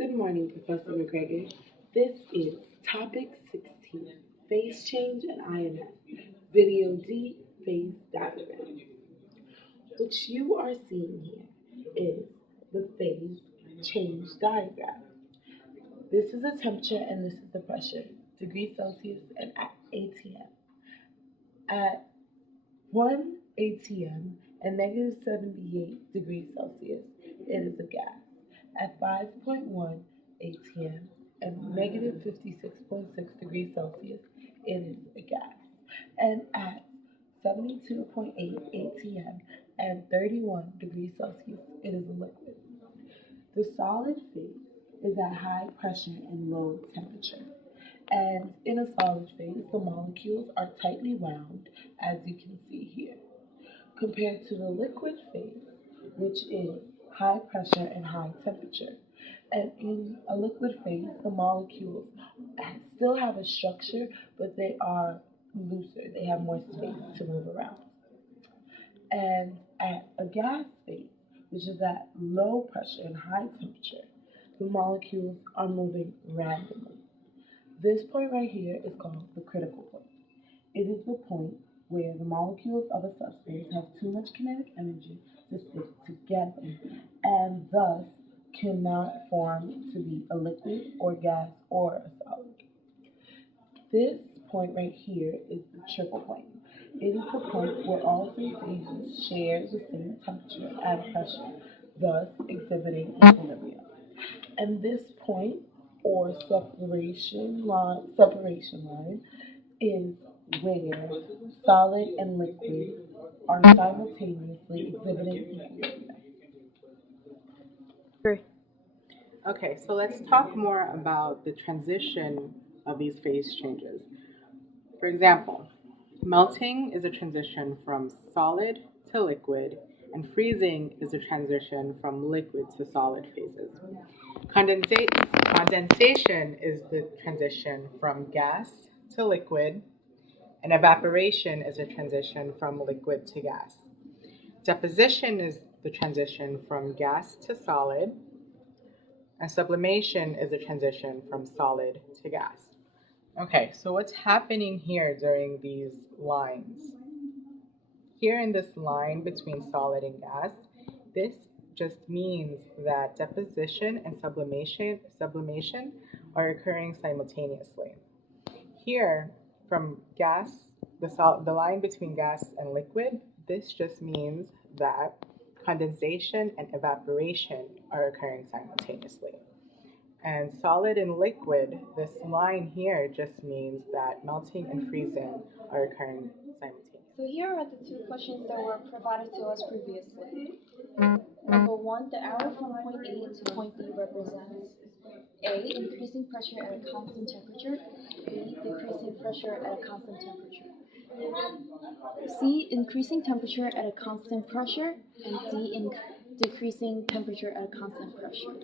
Good morning, Professor McGregor. This is Topic 16, Phase Change and IMS, Video D, Phase Diagram. What you are seeing here is the phase change diagram. This is the temperature and this is the pressure, degrees Celsius and ATM. At 1 ATM and negative 78 degrees Celsius, it is a gas. At 5.1 ATM and negative 56.6 degrees Celsius, it is a gas. And at 72.8 ATM and 31 degrees Celsius, it is a liquid. The solid phase is at high pressure and low temperature. And in a solid phase, the molecules are tightly wound, as you can see here, compared to the liquid phase, which is high pressure and high temperature. And in a liquid phase, the molecules still have a structure, but they are looser. They have more space to move around. And at a gas phase, which is at low pressure and high temperature, the molecules are moving randomly. This point right here is called the critical point. It is the point where the molecules of a substance have too much kinetic energy to stick together and thus cannot form to be a liquid or gas or a solid. This point right here is the triple point. It is the point where all three phases share the same temperature and pressure, thus exhibiting equilibrium. And this point or separation line is where solid and liquid are simultaneously exhibiting equilibrium. Okay, so let's talk more about the transition of these phase changes. For example, melting is a transition from solid to liquid, and freezing is a transition from liquid to solid phases. Condensation is the transition from gas to liquid, and evaporation is a transition from liquid to gas. Deposition is the transition from gas to solid, and sublimation is a transition from solid to gas. Okay, so what's happening here during these lines? Here in this line between solid and gas, this just means that deposition and sublimation are occurring simultaneously. Here, from gas, the line between gas and liquid, this just means that condensation and evaporation are occurring simultaneously. And solid and liquid, this line here just means that melting and freezing are occurring simultaneously. So here are the two questions that were provided to us previously. Number one, the arrow from point A to point B represents A, increasing pressure at a constant temperature, B, decreasing pressure at a constant temperature, C, increasing temperature at a constant pressure, and D, decreasing temperature at a constant pressure.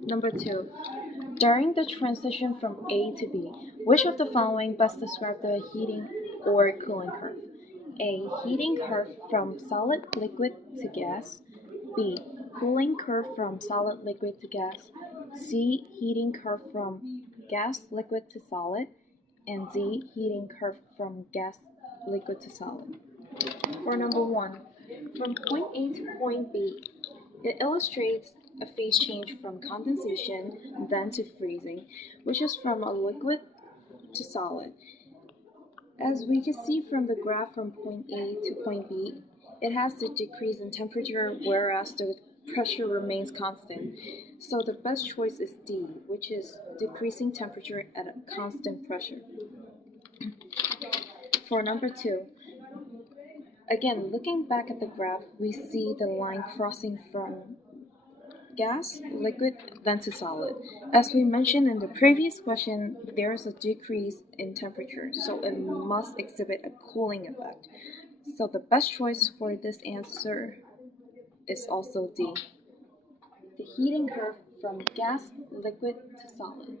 Number two, during the transition from A to B, which of the following best describe the heating or cooling curve? A, heating curve from solid liquid to gas. B, cooling curve from solid liquid to gas. C, heating curve from gas liquid to solid. And D, heating curve from gas liquid to solid. For number one, from point A to point B, it illustrates a phase change from condensation then to freezing, which is from a liquid to solid. As we can see from the graph from point A to point B, it has to decrease in temperature, whereas the pressure remains constant. So the best choice is D, which is decreasing temperature at a constant pressure. For number two, again, looking back at the graph, we see the line crossing from gas, liquid, then to solid. As we mentioned in the previous question, there is a decrease in temperature, so it must exhibit a cooling effect. So the best choice for this answer is also D, the heating curve from gas, liquid to solid.